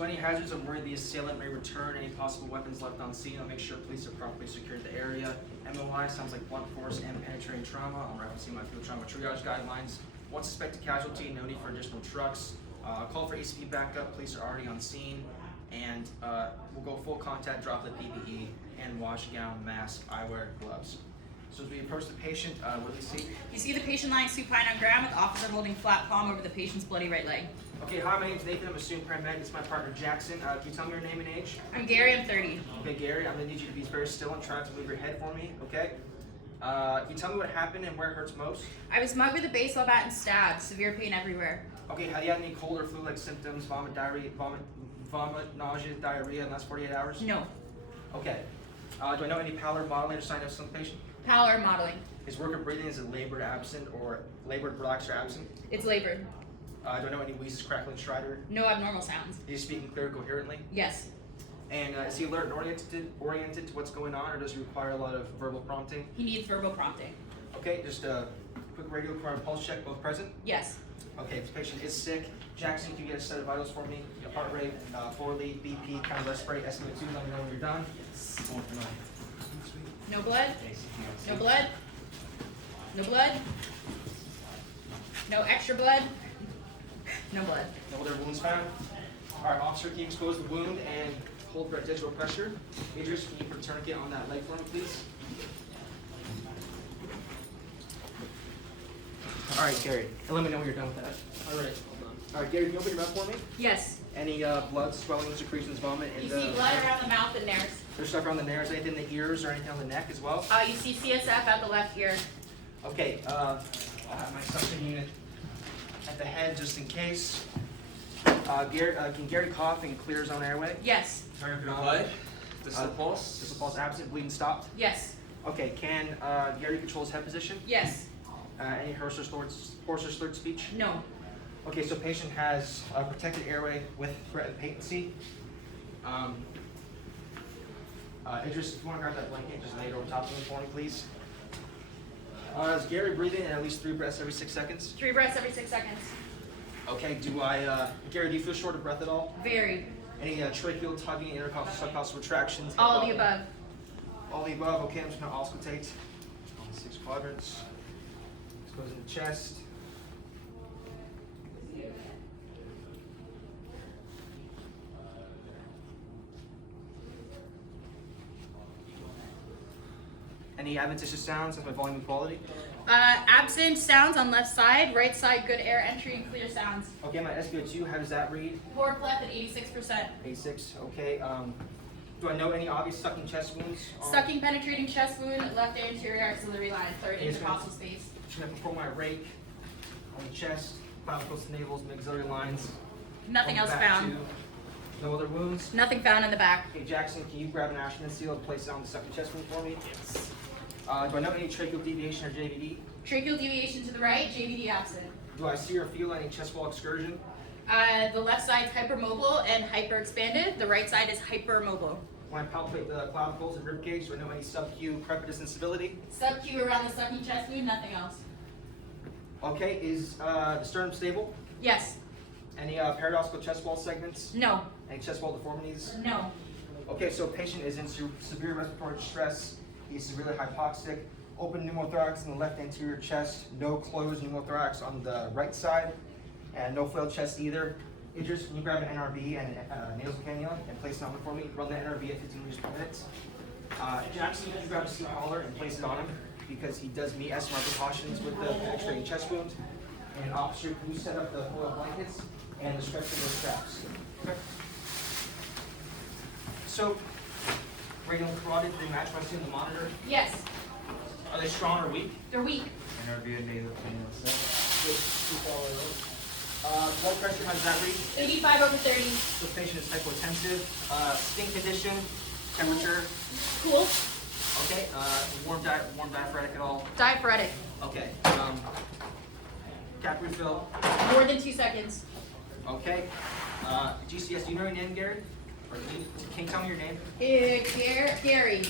So any hazards of where the assailant may return, any possible weapons left on scene, I'll make sure police have properly secured the area. MOI sounds like blunt force and penetrating trauma. I'm referencing my field trauma triage guidelines. One suspected casualty, no need for additional trucks. Call for ACP backup, police are already on scene. And we'll go full contact, droplet PPE, hand wash, gown, mask, eyewear, gloves. So as we approach the patient, what do we see? You see the patient lying supine on ground with the officer holding flat palm over the patient's bloody right leg. Okay, hi, my name's Nathan. I'm a student paramedic. This is my partner Jackson. Can you tell me your name and age? I'm Gary, I'm 30. Okay, Gary, I'm gonna need you to be very still and try not to move your head for me, okay? Can you tell me what happened and where it hurts most? I was mugged with a baseball bat and stabbed. Severe pain everywhere. Okay, have you had any cold or flu-like symptoms, vomit, diarrhea, vomit, nausea, diarrhea in the last 48 hours? No. Okay. Do I know any pallor, modeling, or sign of some patient? Pallor modeling. His work of breathing is it labored, absent, or labored, relaxed, or absent? It's labored. Do I know any wheezes, crackling, stridor? No abnormal sounds. Is he speaking clear, coherently? Yes. And is he alert and oriented to what's going on, or does he require a lot of verbal prompting? He needs verbal prompting. Okay, just a quick regular required pulse check, both present? Yes. Okay, if the patient is sick, Jackson, can you get a set of vitals for me? Your heart rate, floor lead, BP, count of respirate, estimate 2, let me know when you're done. No blood? No blood? No blood? No extra blood? No blood. No other wounds found. All right, officer, can you expose the wound and hold digital pressure? Idris, can you put a tourniquet on that leg for me, please? All right, Gary, and let me know when you're done with that. All right. All right, Gary, can you open your mouth for me? Yes. Any blood, swelling, secretions, vomit? You see blood around the mouth and nares. There's stuff around the nares, anything in the ears or anything on the neck as well? You see CSF at the left ear. Okay, I'll have my suction unit at the head just in case. Gary, can Gary cough and clear his own airway? Yes. Blood? Distal pulse? Distal pulse absent, bleeding stopped? Yes. Okay, can Gary control his head position? Yes. Any hoarse or slurred speech? No. Okay, so patient has a protected airway with threat of patency. Idris, if you want to grab that blanket, just lay it over top of him for me, please. Is Gary breathing in at least 3 breaths every 6 seconds? 3 breaths every 6 seconds. Okay, Gary, do you feel short of breath at all? Very. Any tracheal tugging, intercostal, subcostal retractions? All of the above. All the above, okay, I'm just going to auscultate on the 6 quadrants. Expose in the chest. Any adventitious sounds? That's my volume and quality. Absent sounds on left side, right side good air entry and clear sounds. Okay, my SpO2, how does that read? Poor breath at 86%. 86, okay. Do I know any obvious sucking chest wounds? Sucking penetrating chest wound, left anterior axillary line, third intercostal space. Just gonna perform my rake on the chest, clavicles, navels, maxillary lines. Nothing On else the back found. too. No other wounds? Nothing found in the back. Okay, Jackson, can you grab an Ashman seal and place it on the sucking chest wound for me? Yes. Do I know any tracheal deviation or JVD? Tracheal deviation to the right, JVD absent. Do I see or feel any chest wall excursion? The left side's hypermobile and hyperexpanded. The right side is hypermobile. When I palpate the clavicles and ribcage, do I know any sub-Q crepitus instability? Sub-Q around the sucking chest wound, nothing else. Okay, is the sternum stable? Yes. Any paradoxical chest wall segments? No. Any chest wall deformities? No. Okay, so patient is in severe respiratory distress. He's severely hypoxic. Open pneumothorax in the left anterior chest. No closed pneumothorax on the right side. And no flailed chest either. Idris, can you grab an NRB and nasal cannula and place it on it for me? Run the NRB at 15 liters per minute. Jackson, can you grab a seat collar and place it on him? Because he does meet SMR precautions with the penetrating chest wound. And officer, can you set up the foil blankets and the stretchable straps? Okay. So, radial and carotid, they match what I see on the monitor. Yes. Are they strong or weak? They're weak. NRV and nasal cannula. Blood pressure, how does that read? 85/30. So the patient is hypotensive. Skin condition, temperature, Cool. okay. Warm diaphoretic at all? Diaphoretic. Okay. Cap refill, More than 2 seconds. okay. GCS, do you know your name, Gary? Or can you tell me your name? Gary.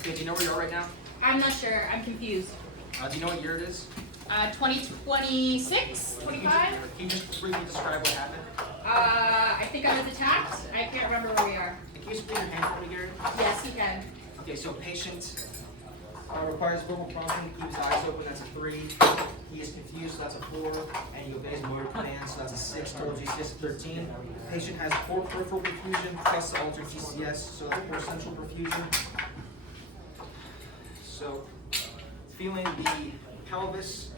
Okay, do you know where you are right now? I'm not sure. I'm confused. Do you know what year it is? 2026, 25. Can you just briefly describe what happened? I think I was attacked. I can't remember where we are. Can you split your hand for me, Gary? Yes, he can. Okay, so patient requires verbal prompting, keep his eyes open, that's a 3. He is confused, so that's a 4. And he obeys motor commands, so that's a 6. Total GCS is 13. Patient has 4 peripheral perfusion plus the altered GCS, so that's 4 central perfusion. So, feeling the pelvis,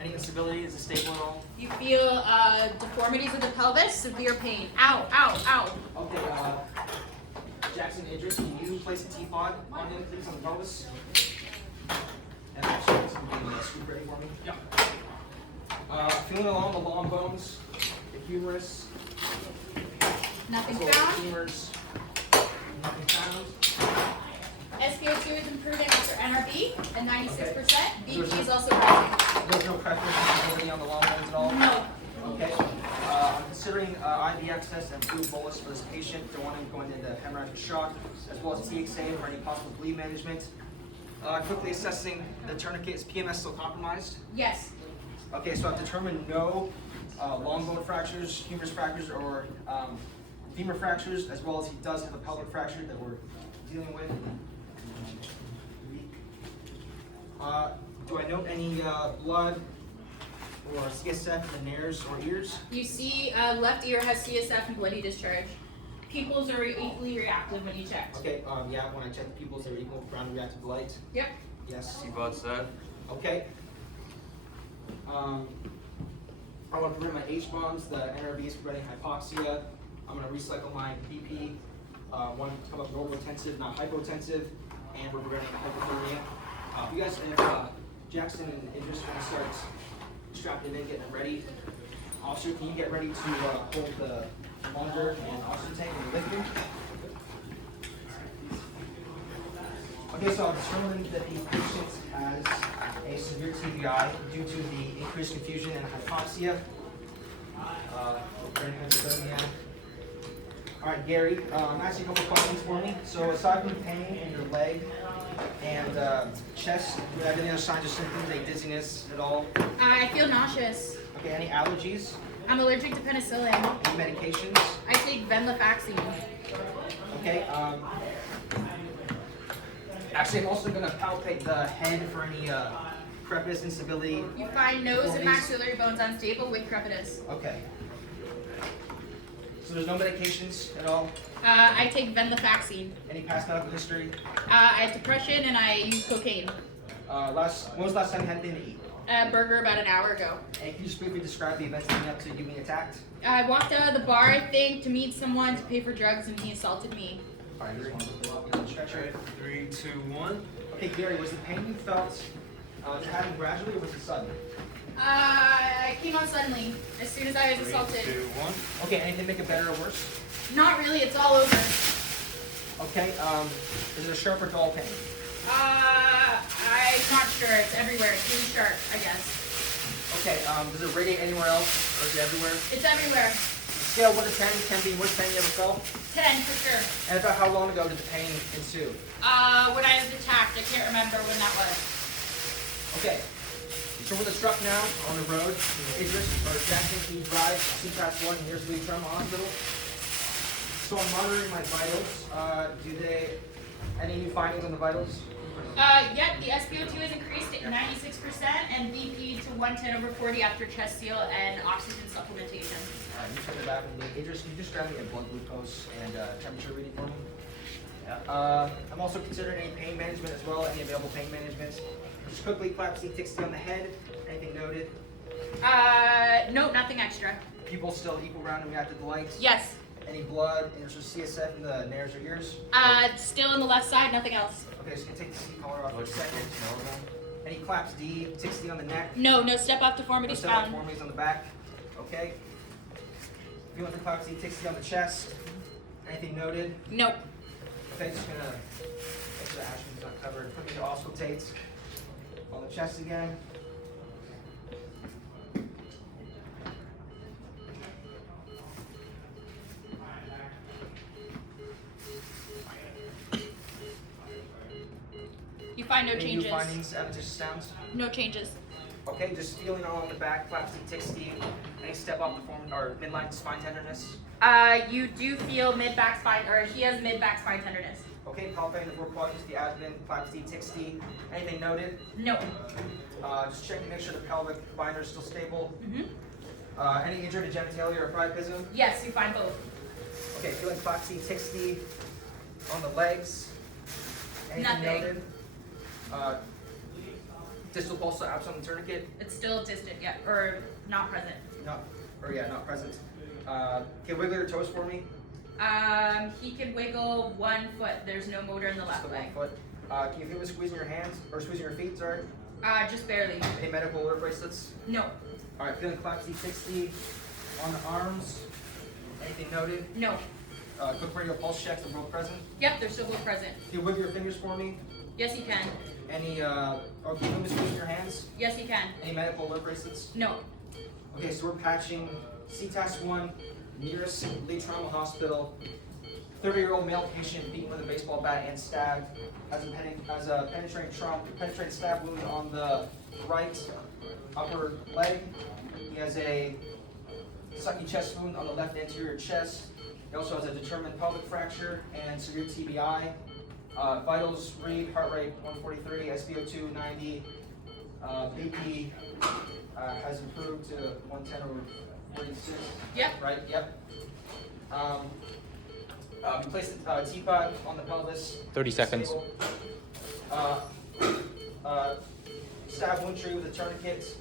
any instability, is it stable at all? You feel deformities of the pelvis, severe pain. Ow, ow, ow. Okay, Jackson Idris, can you place a T-pod on him, please, on the pelvis? And actually, this can be a scoop ready for me. Yeah. Feeling along the long bones, the humerus, Nothing so found. femurs, nothing found. SpO2 is improving after NRB at 96%. Okay. BP is also rising. There's no preference ability on the long bones at all? No. Okay. I'm considering IV access and fluid bolus for this patient. Don't want him going into hemorrhagic shock, as well as TXA for any possible bleed management. Quickly assessing the tourniquet. Is PMS still compromised? Yes. Okay, so I've determined no long bone fractures, humerus fractures, or femur fractures, as well as he does have a pelvic fracture that we're dealing with. Do I note any blood or CSF in the nares or ears? You see left ear has CSF and bloody discharge. Pupils are equally reactive when you checked. Okay, yeah, when I check the pupils, they're equal ground reactive light. Yep. Yes. C-Bod set. Okay. I want to bring my H-bombs, the NRB is preventing hypoxia. I'm going to recycle my BP. One to come up normotensive, not hypotensive, and we're preventing hypothermia. If you guys, if Jackson and Idris want to start strapping in, getting it ready. Officer, can you get ready to hold the plunger and oxygen tank and lifting? Okay, so I've determined that the patient has a severe TBI due to the increased confusion and hypoxia. Hypothermia. All right, Gary, ask you a couple questions for me. So aside from pain in your leg and chest, do you have any other signs or symptoms, like dizziness at all? I feel nauseous. Okay, any allergies? I'm allergic to penicillin. Any medications? I take venlafaxine. Okay, actually I'm also gonna palpate the head for any crepitus instability. You find nose and Deformities. maxillary bones unstable with crepitus. Okay. So there's no medications at all? I take venlafaxine. Any past medical history? I have depression and I use cocaine. When was the last time you had anything to eat? Burger about an hour ago. And can you just briefly describe the events leading up to you being attacked? I walked out of the bar, I think, to meet someone to pay for drugs, and he assaulted me. Alright, you just want to look up on the stretcher. 3, 2, 1. Okay, Gary, was the pain you felt happen gradually or was it sudden? I came on suddenly, as soon as I was 3, assaulted. 2, 1. Okay, anything make it better or worse? Not really, it's all over. Okay, is it a sharp or dull pain? I'm not sure, it's everywhere, it's really sharp, I guess. Okay, does it radiate anywhere else or is it everywhere? It's everywhere. Scale 1 to 10, 10 being worst pain you ever felt? 10 for sure. And about how long ago did the pain ensue? When I was attacked, I can't remember when that was. Okay, so we're the truck now on the road. Idris or Jackson, can you drive CPAS 1 near Lee Trauma Hospital? So I'm monitoring my vitals. Any new findings on the vitals? Yep, the SpO2 is increased at 96% and BP to 110/40 after chest seal and oxygen supplementation. Alright, you turn it back with me. Idris, can you just grab me a blood glucose and temperature reading for me? Yeah. I'm also considering any pain management as well, any available pain management. Just quickly, clap C, tick C on the head. Anything noted? No, nothing extra. Pupils still equal round and reactive to light. Yes. Any blood, any sort of CSF in the nares or ears? Still on the left side, nothing else. Okay, so you can take the C collar off for a second. Any claps D, ticks D on the neck? No step-up No deformities step-up found. deformities on the back. Okay. Feeling for claps D, ticks D on the chest. Anything noted? Nope. Okay, just gonna make sure the Ashman's not covered. Put me to auscultate on the chest again. You find no Any changes. new findings, adventitious sounds? No changes. Okay, just feeling along the back, clapsy, tick, Steve. Any step off the form or midline spine tenderness? You do feel mid-back spine, or he has mid-back spine tenderness. Okay, palpating the four quadrants, the abdomen, clapsy, tick, Steve. Anything noted? No. Just checking to make sure the pelvic binder is still stable. Mm-hmm. Any injury to genitalia or priapism? Yes, you find both. Okay, feeling clapsy, tick, Steve. On the legs. Anything Nothing. noted? Distal pulse absent on the tourniquet? It's still distant, yeah, or not present. No, or yeah, not present. Can you wiggle your toes for me? He can wiggle 1 foot. There's no motor in the Just left the leg. 1 foot. Can you feel me squeezing your hands or squeezing your feet? Sorry. Just barely. Any medical alert bracelets? No. All right, feeling clapsy, tick, on the arms. Anything noted? No. Quick radial pulse checks. They're both present. Yep, they're still both present. Can you wiggle your fingers for me? Yes, you can. Any? Or can you feel me squeezing your hands? Yes, you can. Any medical alert bracelets? No. Okay, so we're patching CTAS 1, nearest Lee Trauma Hospital. 30-year-old male patient beaten with a baseball bat and stabbed. Has a penetrating stab wound on the right upper leg. He has a sucky chest wound on the left anterior chest. He also has a determined pelvic fracture and severe TBI. Vitals read, heart rate 143, SpO2 90. BP has improved to 110 over 46. Yep. Right, yep. We placed the T-pod on the pelvis. 30 seconds. Stable. Stab wound tree with a tourniquet.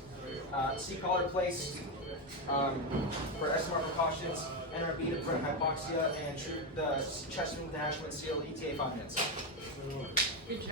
C-collar placed for SMR precautions. Enter a bead of prevent hypoxia and treat the chest wound with the Ashman seal ETA 5 minutes. Good job.